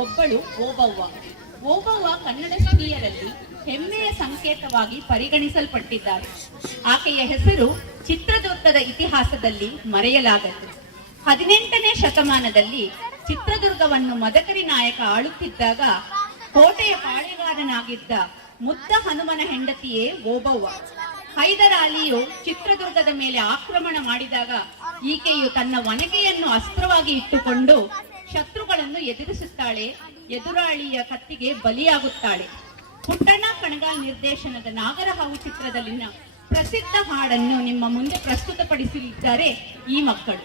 ಒಬ್ಬಳು ಓಬವ್ವ. ಓಬವ್ವ ಕನ್ನಡ ಸ್ತ್ರೀಯರಲ್ಲಿ ಹೆಮ್ಮೆಯ ಸಂಕೇತವಾಗಿ ಪರಿಗಣಿಸಲ್ಪಟ್ಟಿದ್ದಾರೆ. ಆಕೆಯ ಹೆಸರು ಚಿತ್ರದುರ್ಗದ ಇತಿಹಾಸದಲ್ಲಿ ಮರೆಯಲಾಗದು. 18ನೇ ಶತಮಾನದಲ್ಲಿ ಚಿತ್ರದುರ್ಗವನ್ನು ಮದಕರಿ ನಾಯಕ ಆಳುತ್ತಿದ್ದಾಗ ಕೋಟೆಯ ಪಾಳೆಗಾರನಾಗಿದ್ದ ಮುದ್ದ ಹನುಮನ ಹೆಂಡತಿಯೇ ಓಬವ್ವ. ಹೈದರಾಲಿಯು ಚಿತ್ರದುರ್ಗದ ಮೇಲೆ ಆಕ್ರಮಣ ಮಾಡಿದಾಗ ಈಕೆಯು ತನ್ನ ಒನಕೆಯನ್ನು ಅಸ್ತ್ರವಾಗಿ ಇಟ್ಟುಕೊಂಡು ಶತ್ರುಗಳನ್ನು ಎದುರಿಸುತ್ತಾಳೆ. ಎದುರಾಳಿಯ ಕತ್ತಿಗೆ ಬಲಿಯಾಗುತ್ತಾಳೆ. ಪುಟ್ಟಣ್ಣ ಕಣಗಾಲ್ ನಿರ್ದೇಶನದ ನಾಗರಹಾವು ಚಿತ್ರದಲ್ಲಿನ ಪ್ರಸಿದ್ಧ ಹಾಡನ್ನು ನಿಮ್ಮ ಮುಂದೆ ಪ್ರಸ್ತುತಪಡಿಸಲಿದ್ದಾರೆ ಈ ಮಕ್ಕಳು.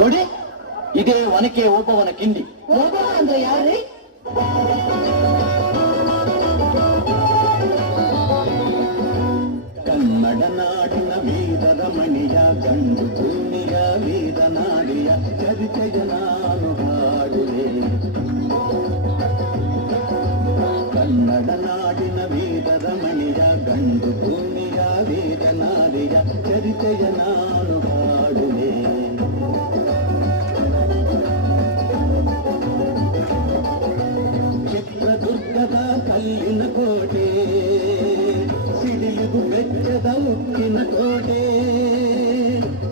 ನೋಡಿ, ಇದೇ ಒನಕೆ ಓಬವ್ವನ ಕಿಂಡಿ. ಓಬವ್ವ ಅಂದ್ರೆ ಯಾರೇ? ಕನ್ನಡ ನಾಡಿನ ವೀರದ ಮಣಿಯ ಗಂಡು ಭೂಮಿಯ ವೀರ ನಾಡಿಯ ಚರಿತೆಯ ನಾನು ಹಾಡುವೆ. ಕನ್ನಡ ನಾಡಿನ ವೀರದ ಮಣಿಯ ಗಂಡು ಭೂಮಿಯ ವೀರ ನಾಡಿಯ ಚರಿತೆಯ ನಾನು ಹಾಡುವೆ. ಚಿತ್ರದುರ್ಗದ ಕಲ್ಲಿನ ಕೋಟೆ, ಸಿಡಿಲಿದು ಬೆಚ್ಚದ ಉಕ್ಕಿನ ಕೋಟೆ.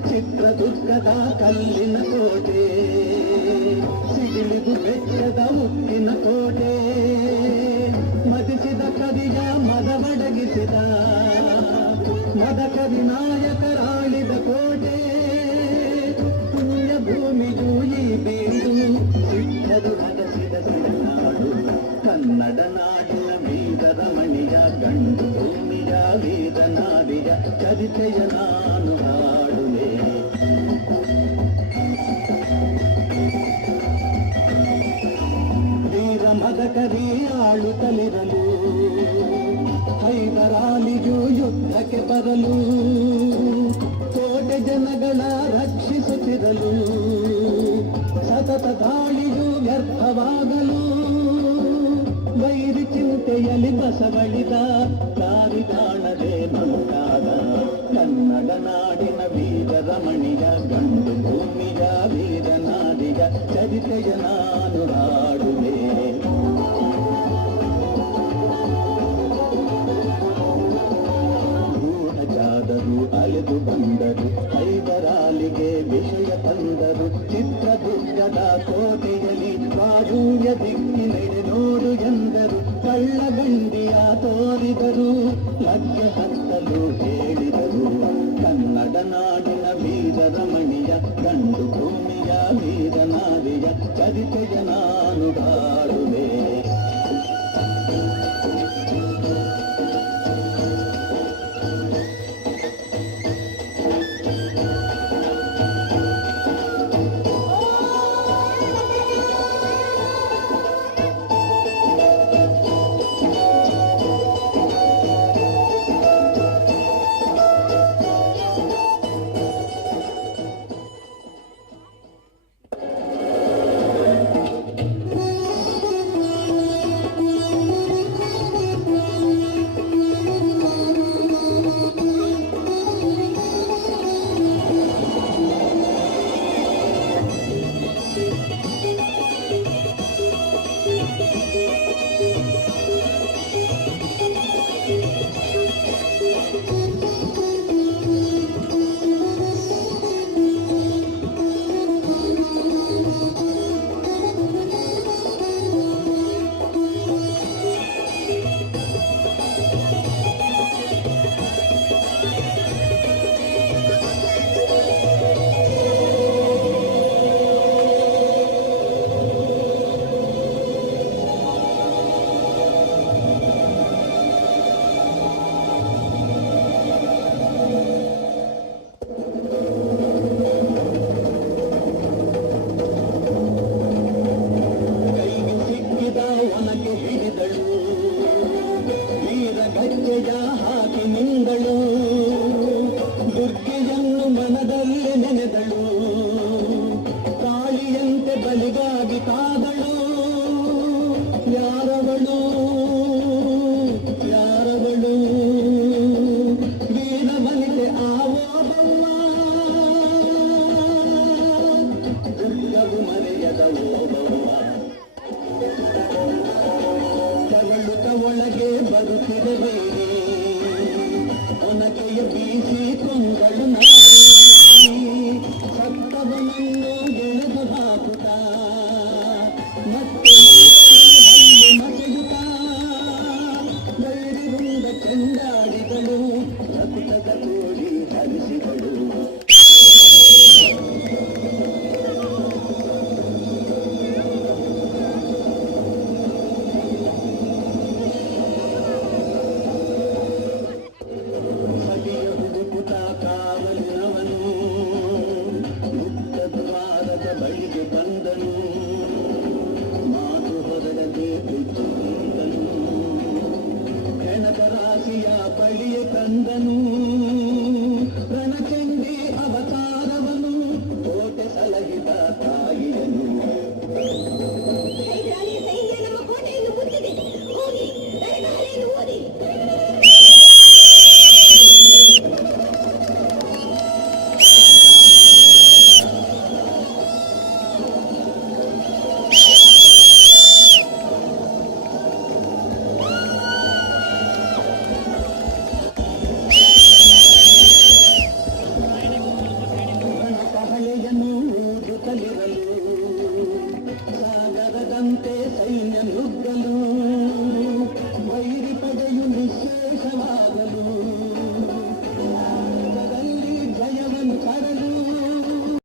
ಚಿತ್ರದುರ್ಗದ ಕಲ್ಲಿನ ಕೋಟೆ, ಸಿಡಿಲಿದು ಬೆಚ್ಚದ ಉಕ್ಕಿನ ಕೋಟೆ. ಮದಿಸಿದ ಕವಿಯ ಮದವಡಗಿಸಿದ ಮದಕವಿ ನಾಯಕರಾಳಿದ ಕೋಟೆ. ಪುಣ್ಯ ಭೂಮಿಯು ಈ ಬೀಡು ಸಿಟ್ಟದು ಹಗಸಿದ ಸಿರನಾಡು. ಕನ್ನಡ ನಾಡಿನ ವೀರದ ಮಣಿಯ ಗಂಡು ಭೂಮಿಯ ವೀರ ನಾಡಿಯ ಚರಿತೆಯ ನಾನು ಹಾಡುವೆ. ವೀರ ಮದಕರಿ ಆಳುತ್ತಲಿರಲು ಹೈದರಾಲಿಯು ಯುದ್ಧಕ್ಕೆ ಬರಲು ಕೋಟೆ ಜನಗಳ ರಕ್ಷಿಸುತ್ತಿರಲು ಸತತ ದಾಳಿಯು ವ್ಯರ್ಥವಾಗಲು ವೈರಿ ಚಿಂತೆಯಲ್ಲಿ ಬಸವಳಿದ ದಾರಿ ಕಾಣದೆ ಮಂಟಾದ. ಕನ್ನಡ ನಾಡಿನ ವೀರ ಮಣಿಯ ಗಂಡು ಭೂಮಿಯ ವೀರ ನಾಡಿಯ ಚರಿತೆಯ ನಾನು ಹಾಡುವೆ. ಗೂಢಚಾದರು ಅಲೆದು ಬಂದರು, ಹೈದರಾಲಿಗೆ ವಿಷಯ ತಂದರು. ಚಿತ್ರದುರ್ಗದ ಕೋಟೆಯಲ್ಲಿ ಬಾಜೂಯ ದಿಕ್ಕಿನೆಡೆ ನೋಡು ಎಂದರು. ಕಳ್ಳಗಂಡಿಯ ತೋರಿದರು, ಲಗ್ಗೆ ಹತ್ತಲು ಹೇಳಿದರು. ಕನ್ನಡ ನಾಡಿನ ವೀರ ಮಣಿಯ ಗಂಡು ಭೂಮಿಯ ವೀರ ನಾಡಿಯ ಚರಿತೆಯ ನಾನು ಹಾಡುವೆ. ಯಾರವಳು ಮುಗಿದ ವೇಳೆ ಒನಕೆಯ ಬೀಸಿ ಕೊಂಗಳು ನಾರಿ ಸತ್ತವನನ್ನು ಎಳೆದು ಹಾಕುತ್ತಾ ಮತ್ತೆ ಹಲ್ಲು ಮಸೆಯುತ್ತಾ ಬೈರಿರುಂದ ಚೆಂಡಾಡಿಗಳು ರಕ್ತದ ಕೋಳಿ ಹರಿಸಿಗಳು. ಸತಿಯ ಹುಡುಕುತ್ತ ಕಾವಲಿನವನು ಮುಕ್ತ ದ್ವಾರದ ಬಳಿಗೆ ಬಂದನು. ಮಾತು ಹೊರಡದೆ ಬಿಚ್ಚಿದನು. ಹೆಣದ ರಾಶಿಯ ಬಳಿಯ ತಂದನು.